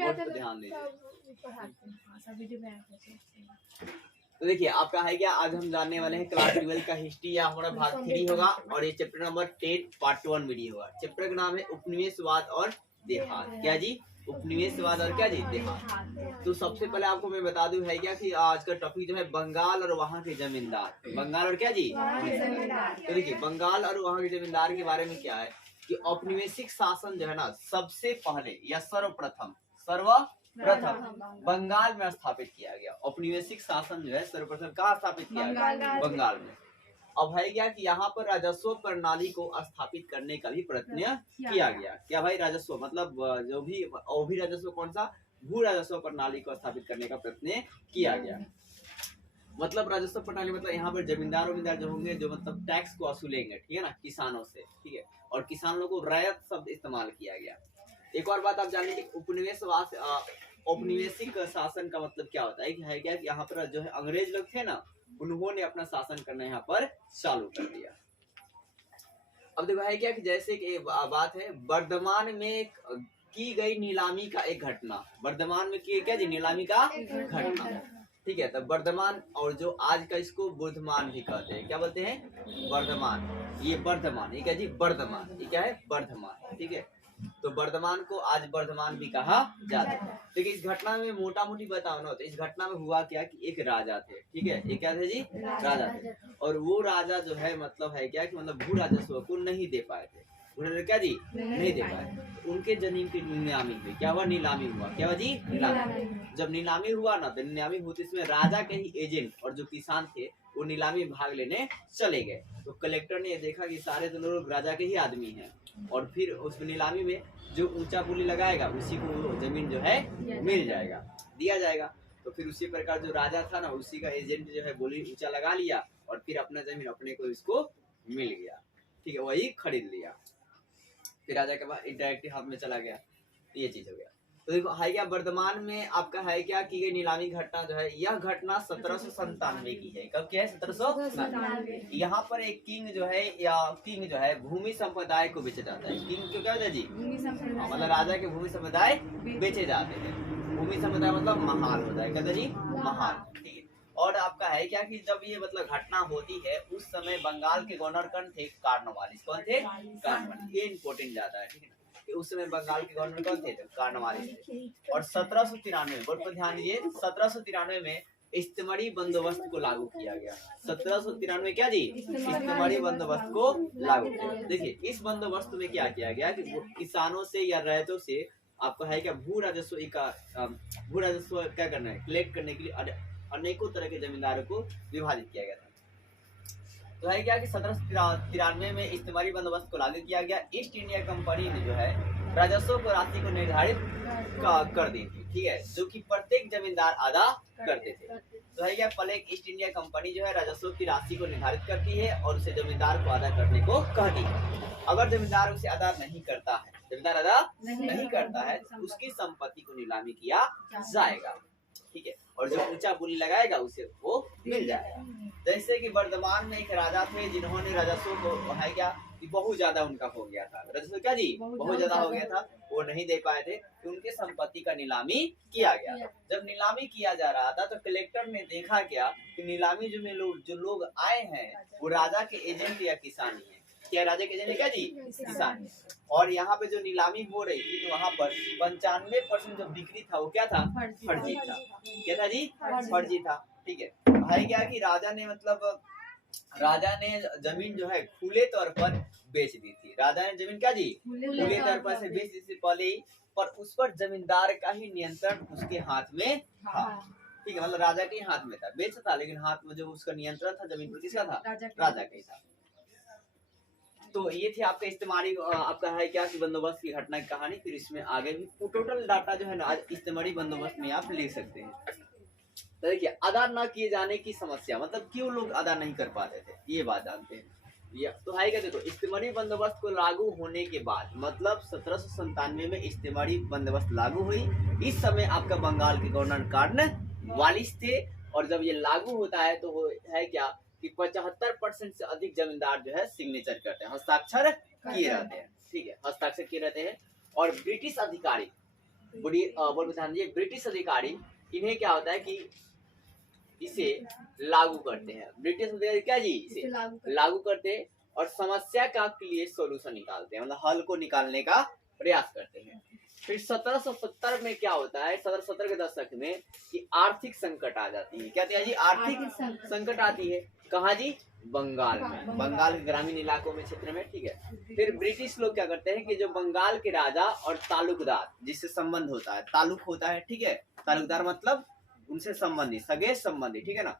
Board पर ध्यान दीजिए। तो देखिए आपका है क्या, आज हम जानने वाले हैं क्लास 12 का हिस्ट्री, या हमारा भाग 3 होगा और ये चैप्टर नंबर 10 पार्ट 1 वीडियो होगा। चैप्टर का नाम है उपनिवेशवाद और देहात। क्या जी? उपनिवेशवाद और क्या जी? देहात। तो सबसे पहले आपको मैं बता दूं है क्या कि आज का टॉपिक जो है बंगाल और वहाँ के जमींदार। बंगाल और क्या जी? तो देखिए बंगाल और वहाँ के जमींदार के बारे में क्या है कि औपनिवेशिक शासन जो है ना, सबसे पहले या सर्वप्रथम बंगाल में स्थापित किया गया। औपनिवेशिक शासन जो है सर्वप्रथम कहाँ स्थापित किया गया? बंगाल में। अब है क्या कि यहाँ पर राजस्व प्रणाली को स्थापित करने का भी प्रयत्न किया गया। क्या भाई? राजस्व मतलब जो भी राजस्व, कौन सा? भू राजस्व प्रणाली को स्थापित करने का प्रयत्न किया गया। मतलब राजस्व प्रणाली मतलब यहाँ पर जमींदार जो होंगे, जो मतलब टैक्स को वसूलेंगे, ठीक है ना, किसानों से, ठीक है। और किसानों को रैयत शब्द इस्तेमाल किया गया। एक और बात आप जान लीजिए, उपनिवेशवाद औपनिवेशिक शासन का मतलब क्या होता है कि है क्या कि यहाँ पर जो है अंग्रेज लोग थे ना, उन्होंने अपना शासन करना यहाँ पर चालू कर दिया। अब देखो है क्या कि जैसे कि बात है वर्धमान में की गई नीलामी का एक घटना। वर्धमान में की क्या जी? नीलामी का घटना, ठीक है। तो वर्धमान और जो आज का इसको बुद्धमान भी कहते हैं। क्या बोलते हैं? वर्धमान। ये वर्धमान, ये क्या जी? वर्धमान। ये क्या है? वर्धमान, ठीक है। तो वर्धमान को आज वर्धमान भी कहा जाता है। देखिए इस घटना में मोटा मोटी बताओ ना, तो इस घटना में हुआ क्या कि एक राजा थे, ठीक है। ये क्या थे जी? राजा थे। और वो राजा जो है मतलब है क्या कि मतलब भू राजस्व को नहीं दे पाए थे। उन्होंने क्या जी? नहीं दे पाए। उनके जमीन की नीलामी हुई। क्या हुआ? नीलामी हुआ। क्या हुआ जी? नीलामी। जब नीलामी हुआ ना, तो नीलामी होती इसमें राजा के ही एजेंट और जो किसान थे वो नीलामी में भाग लेने चले गए। तो कलेक्टर ने देखा कि सारे तो लोग राजा के ही आदमी हैं, और फिर उस नीलामी में जो ऊंचा बोली लगाएगा उसी को जमीन जो है मिल जाएगा, दिया जाएगा। तो फिर उसी प्रकार जो राजा था ना, उसी का एजेंट जो है बोली ऊंचा लगा लिया, और फिर अपना जमीन अपने को इसको मिल गया, ठीक है, वही खरीद लिया। फिर राजा के बाद इंटरेक्टिव हाथ में चला गया, ये चीज हो गया। तो देखो है क्या, वर्तमान में आपका है क्या की गई नीलामी घटना जो है, यह घटना 1797 की है। कब क्या है? 1797। यहाँ पर एक किंग जो है भूमि संप्रदाय को बेचा जाता है। किंग क्यों क्या होता है जी? मतलब राजा के भूमि समुदाय बेचे जाते हैं। भूमि समुदाय मतलब महाल होता है। कहते जी? महाल, ठीक है। और आपका है क्या कि जब ये मतलब घटना होती है, उस समय बंगाल के गवर्नर कौन थे? कार्नवालिस। कौन थे? कार्नवालिस। ये इम्पोर्टेंट जाता है, ठीक है। उस समय बंगाल के गवर्नर कौन थे? कार्नवालिस थे। और 1793 बोर्ड पर ध्यान दीजिए, 1793 में इस्तेमारी बंदोबस्त को लागू किया गया। 1793 क्या जी? इस्तेमारी बंदोबस्त को लागू किया। देखिए इस बंदोबस्त में क्या किया गया कि किसानों से या रैयतों से आपको है क्या भू राजस्व क्या करना है? कलेक्ट करने के लिए अनेकों तरह के जमींदारों को विभाजित किया गया था। तो है क्या कि 1793 में इस्तेमारी बंदोबस्त को लागू किया गया। ईस्ट इंडिया कंपनी ने जो है राजस्व को राशि को निर्धारित कर दी थी, ठीक है, जो कि प्रत्येक जमींदार अदा करते थे। तो है क्या, पहले ईस्ट इंडिया कंपनी जो है राजस्व की राशि को निर्धारित करती है और उसे जमींदार को अदा करने को कहती है। अगर जमींदार उसे अदा नहीं करता है, तो उसकी संपत्ति को नीलामी किया जाएगा, ठीक है। और जो ऊंचा बोली लगाएगा उसे वो मिल जाएगा। जैसे कि वर्धमान में एक राजा थे जिन्होंने राजस्व को है क्या कि बहुत ज्यादा उनका हो गया था। राजस्व क्या जी? बहुत ज्यादा हो गया था, वो नहीं दे पाए थे, तो उनके संपत्ति का नीलामी किया गया। जब नीलामी किया जा रहा था तो कलेक्टर ने देखा क्या कि नीलामी जो लोग आए हैं वो राजा के एजेंट या किसान ही है। क्या राजा के एजेंट क्या जी? किसान। और यहाँ पे जो नीलामी हो रही थी तो वहाँ पर 95% जो बिक्री था वो क्या था? फर्जी था। क्या था जी? फर्जी था, ठीक है। भाई क्या कि राजा ने जमीन जो है खुले तौर पर बेच दी थी। राजा ने जमीन क्या जी? खुले तौर पर से बेच दी थी पहले ही, पर उस पर जमींदार का ही नियंत्रण उसके हाथ में था, ठीक है। मतलब राजा के हाथ में था, बेच था लेकिन हाथ में जो उसका नियंत्रण था जमीन पर किसका था? राजा का ही था। तो ये थी आपका इस्तेमारी आपका है क्या कि बंदोबस्त की घटना की कहानी। फिर इसमें आगे भी टोटल डाटा जो है ना इस्तेमारी बंदोबस्त में आप लिख सकते हैं। तो देखिए अदा न किए जाने की समस्या, मतलब क्यों लोग अदा नहीं कर पाते थे, ये बात जानते हैं। ये तो है क्या, देखो इस्तेमारी बंदोबस्त को लागू होने के बाद मतलब 1797 में इस्तेमारी बंदोबस्त लागू हुई। इस समय आपका बंगाल के गवर्नर कार्नवालिस थे। और जब ये लागू होता है तो है क्या कि 75% से अधिक जमींदार जो है सिग्नेचर करते हैं, हस्ताक्षर किए रहते हैं, ठीक है, हस्ताक्षर किए रहते हैं। और ब्रिटिश अधिकारी ब्रिटिश अधिकारी इन्हें क्या होता है कि इसे लागू करते हैं। ब्रिटिश अधिकारी क्या जी इसे लागू करते हैं और समस्या का के लिए सोल्यूशन निकालते हैं, मतलब हल को निकालने का प्रयास करते हैं। फिर 1770 में क्या होता है, 1770 के दशक में कि आर्थिक संकट आ जाती है। क्या है जी, आर्थिक संकट आती है। कहाँ जी, बंगाल में, बंगाल के ग्रामीण इलाकों में, क्षेत्र में, ठीक है। फिर ब्रिटिश लोग क्या करते हैं कि जो बंगाल के राजा और तालुकदार जिससे संबंध होता है, तालुक होता है, ठीक है, तालुकदार मतलब उनसे संबंधित, सगे संबंधी, ठीक है ना।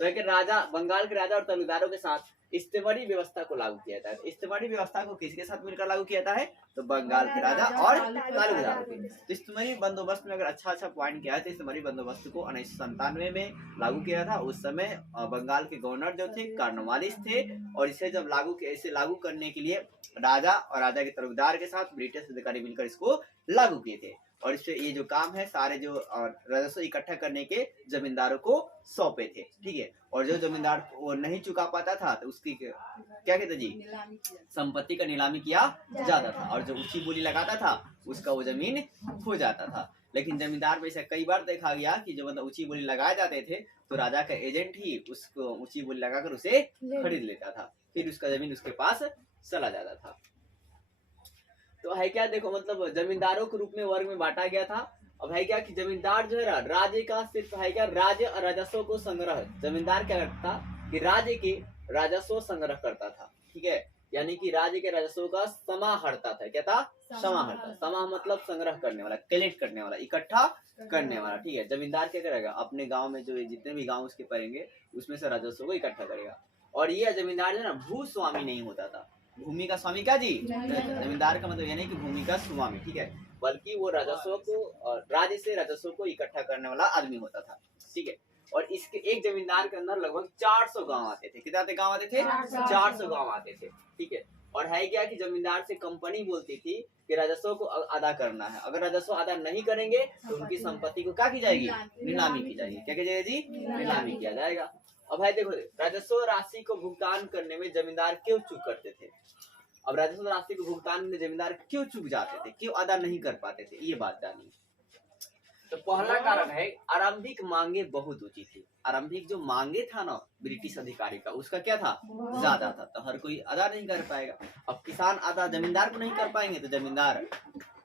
तो एक राजा, बंगाल के राजा और तालुकदारों के साथ इस्तेमारी व्यवस्था को लागू किया जाता है। इस्तेमारी व्यवस्था को किसके साथ मिलकर लागू किया जाता है, तो बंगाल के राजा और तालुकदारों के। तो इस्तेमारी बंदोबस्त में अगर अच्छा पॉइंट क्या है, तो इस्तेमारी बंदोबस्त को 1997 में लागू किया था। उस समय बंगाल के गवर्नर जो थे कार्नवालिस थे, और इसे जब इसे लागू करने के लिए राजा और राजा के तालुकदार के साथ ब्रिटिश अधिकारी मिलकर इसको लागू किए थे। और इससे ये जो काम है सारे जो राजस्व इकट्ठा करने के जमींदारों को सौंपे थे, ठीक है। और जो जमींदार वो नहीं चुका पाता था तो उसकी क्या कहते जी, संपत्ति का नीलामी किया जाता था, और जो ऊंची बोली लगाता था उसका वो जमीन खो जाता था। लेकिन जमींदार में से कई बार देखा गया कि जो मतलब ऊंची बोली लगाए जाते थे तो राजा का एजेंट ही उसको ऊंची बोली लगाकर उसे खरीद लेता था, फिर उसका जमीन उसके पास चला जाता था। तो है क्या, देखो मतलब जमींदारों के रूप में वर्ग में बांटा गया था। अब है क्या कि जमींदार जो है राज्य का सिर्फ है क्या, राज्य और राजस्व को संग्रह, जमींदार क्या करता था कि राज्य के राजस्व संग्रह करता था, ठीक है, यानी कि राज्य के राजस्व का समाहर्ता था। क्या था, समाहर्ता। समा मतलब संग्रह करने वाला, कलेक्ट करने वाला, इकट्ठा करने वाला, ठीक है। जमींदार क्या करेगा, अपने गाँव में जो जितने भी गाँव उसके पड़ेंगे उसमें से राजस्व को इकट्ठा करेगा। और ये जमींदार जो है ना भूस्वामी नहीं होता था। भूमि का स्वामी क्या जी, जमींदार का मतलब ये नहीं कि भूमि का स्वामी, ठीक है, बल्कि वो राजस्व को, राज्य से राजस्व को इकट्ठा करने वाला आदमी होता था, ठीक है। और इसके एक जमींदार के अंदर लगभग 400 गांव आते थे। कितने गांव आते थे, 400 गांव आते थे, ठीक है। और है क्या कि जमींदार से कंपनी बोलती थी कि राजस्व को अदा करना है, अगर राजस्व अदा नहीं करेंगे तो उनकी संपत्ति को क्या की जाएगी, नीलामी की जाएगी। क्या की जाएगी जी, नीलामी किया जाएगा। अब भाई देखो, राजस्व राशि को भुगतान करने में जमींदार क्यों चूक करते थे। अब राजस्व राशि को भुगतान में जमींदार क्यों चूक जाते थे, क्यों अदा नहीं कर पाते थे, ये बात जानिए। तो पहला कारण है आरंभिक मांगे बहुत ऊंची थी। आरंभिक जो मांगे था ना ब्रिटिश अधिकारी का, उसका क्या था, ज्यादा था, तो हर कोई अदा नहीं कर पाएगा। अब किसान अदा जमींदार को नहीं कर पाएंगे तो जमींदार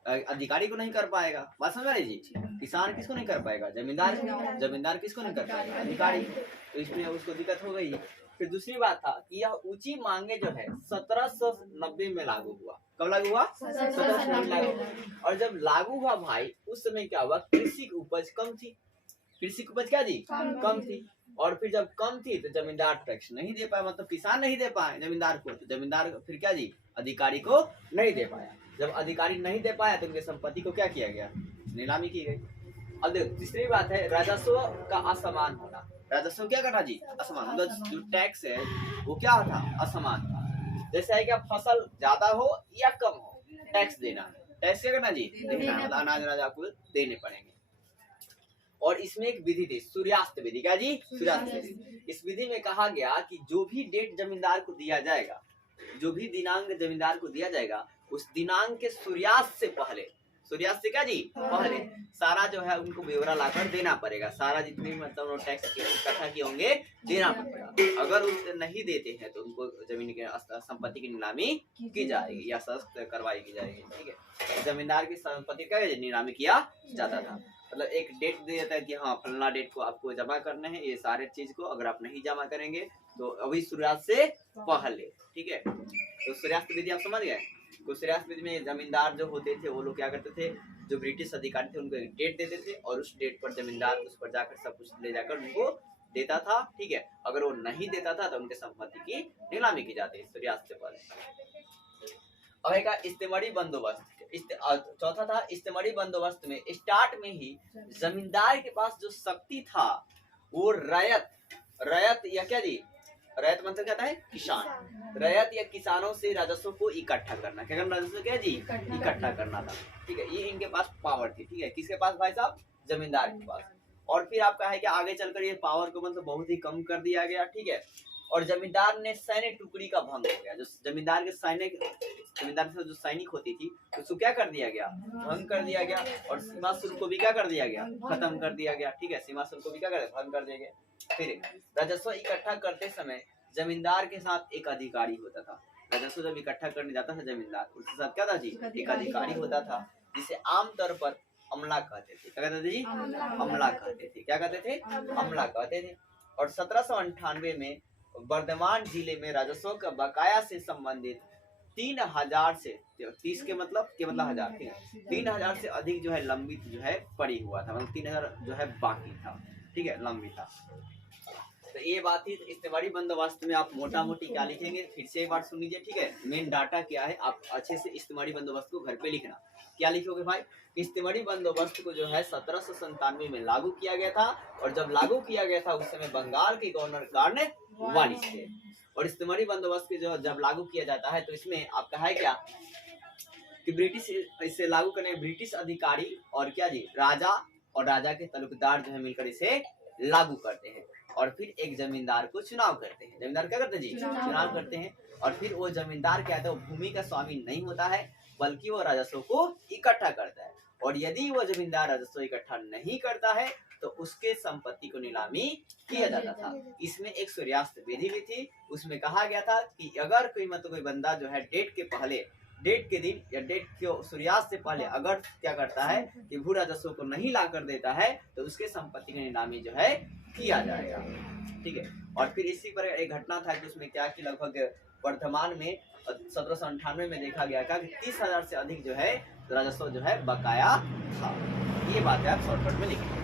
अधिकारी को नहीं कर पाएगा। बात समझ रहे जी, किसान किसको नहीं कर पाएगा, जमींदार, जमींदार किसको नहीं कर पाएगा, अधिकारी। तो इसमें उसको दिक्कत हो गई। फिर दूसरी बात था कि यह ऊंची मांगे जो है 1790 में लागू हुआ। कब लागू हुआ, 1790 में लागू हुआ। और जब लागू हुआ भाई, उस समय क्या हुआ, कृषि की उपज कम थी। कृषि की उपज क्या जी, कम थी। और फिर जब कम थी तो जमींदार टैक्स नहीं दे पाया, मतलब किसान नहीं दे पाए जमींदार को, तो जमींदार फिर क्या जी, अधिकारी को नहीं दे पाया। जब अधिकारी नहीं दे पाया तो उनकी संपत्ति को क्या किया गया, नीलामी की गई। अब देखो तीसरी बात है राजस्व का असमान होना। राजस्व क्या करना जी, असमान, मतलब जो टैक्स है वो क्या था, असमान था। जैसे है क्या, फसल ज्यादा हो या कम हो, टैक्स देना, टैक्स क्या करना जी, देना, मतलब अनाज अनाज आपको देने पड़ेंगे। और इसमें एक विधि थी, सूर्यास्त विधि। क्या जी, सूर्यास्त विधि। इस विधि में कहा गया कि जो भी डेट जमींदार को दिया जाएगा, जो भी दिनांक जमींदार को दिया जाएगा, उस दिनांक के सूर्यास्त से पहले, सूर्यास्त से क्या जी, पहले सारा जो है उनको ब्यौरा लाकर देना पड़ेगा। सारा जितने मतलब टैक्स इकट्ठा किए होंगे देना पड़ेगा। अगर उसे नहीं देते हैं तो उनको जमीन के संपत्ति की नीलामी की जाएगी या सख्त कार्रवाई की जाएगी, ठीक है। जमींदार की संपत्ति का नीलामी किया जाता था। मतलब एक डेट दे देता है कि हाँ फलना डेट को आपको जमा करने हैं ये सारे चीज को, अगर आप नहीं जमा करेंगे तो अभी सूर्यास्त से पहले, ठीक है। तो सूर्यास्त विधि आप समझ गए। तो सूर्यास्त विधि में जमींदार जो होते थे वो लोग क्या करते थे, जो ब्रिटिश अधिकारी थे उनको एक डेट देते थे और उस डेट पर जमींदार उस पर जाकर सब कुछ ले जाकर उनको देता था, ठीक है। अगर वो नहीं देता था तो उनके संपत्ति की नीलामी की जाती है सूर्यास्त से पहले। अब है का इस्तेमारी बंदोबस्त। चौथा था इस्तेमारी बंदोबस्त में स्टार्ट में ही जमींदार के पास जो शक्ति था वो रयत या क्या जी, रयत मतलब क्या था है, किसान, रयत या किसानों से राजस्व को इकट्ठा करना। क्या करना, राजस्व क्या जी, इकट्ठा करना था, ठीक है। ये इनके पास पावर थी, ठीक है। किसके पास भाई साहब, जमींदार के पास। और फिर आपका है कि आगे चलकर ये पावर को मतलब बहुत ही कम कर दिया गया, ठीक है। और जमींदार ने सैन्य टुकड़ी का भंग हो गया। जो जमींदार के जमींदार से जो सैनिक होती थी उसको क्या कर दिया गया, भंग कर दिया गया। और सीमा शुल्क को भी क्या कर दिया गया, खत्म कर दिया गया। ठीक है, सीमा शुल्क को भी क्या कर भंग कर दिया गया। फिर राजस्व इकट्ठा करते समय जमींदार के साथ एक अधिकारी होता था। राजस्व जब इकट्ठा करने जाता था जमींदार, उसके साथ क्या था जी, एक अधिकारी होता था, जिसे आमतौर पर अमला कहते थे। क्या कहते थे जी, अमला कहते थे। क्या कहते थे, अमला कहते थे। और 1798 में वर्धमान जिले में राजस्व का बकाया से संबंधित 3000 से 30 के मतलब हजार, 3000 से अधिक जो है लंबित जो है पड़ी हुआ था, मतलब 3000 जो है बाकी था। ठीक है, लंबित था। तो ये बात ही इस्तेमारी बंदोबस्त में आप मोटा मोटी क्या लिखेंगे, फिर से एक बार सुन लीजिए। ठीक है, मेन डाटा क्या है, आप अच्छे से इस्तेमारी बंदोबस्त को घर पे लिखना। क्या लिखोगे भाई, इस्तेमारी बंदोबस्त को जो है 1797 में लागू किया गया था। और जब लागू किया गया था उस समय बंगाल के गवर्नर कॉर्नवालिस थे। और इस्तेमारी बंदोबस्त के जो जब लागू किया जाता है तो इसमें आपका है क्या कि ब्रिटिश, इसे लागू करने ब्रिटिश अधिकारी और क्या जी, राजा और राजा के तालुकदार जो है मिलकर इसे लागू करते हैं। और फिर एक जमींदार को चुनाव करते हैं। जमींदार क्या करते हैं जी, चुनाव करते हैं। और फिर वो जमींदार क्या है, वो भूमि का स्वामी नहीं होता है, बल्कि वो राजस्व को इकट्ठा करता है। और यदि वो जमींदार राजस्व इकट्ठा नहीं करता है तो उसके संपत्ति को नीलामी किया जाता था। इसमें एक सूर्यास्त विधि भी थी। उसमें कहा गया था कि अगर कोई बंदा जो है डेट के दिन या डेट के सूर्यास्त से पहले अगर क्या करता है कि भू राजस्व को नहीं ला कर देता है तो उसके संपत्ति की नीलामी जो है किया जाएगा। ठीक है, और फिर इसी पर एक घटना था कि उसमें क्या कि लगभग वर्धमान में 1798 में देखा गया था कि 30,000 से अधिक जो है राजस्व जो है बकाया था। ये बात है आप शॉर्टकट में लिखें।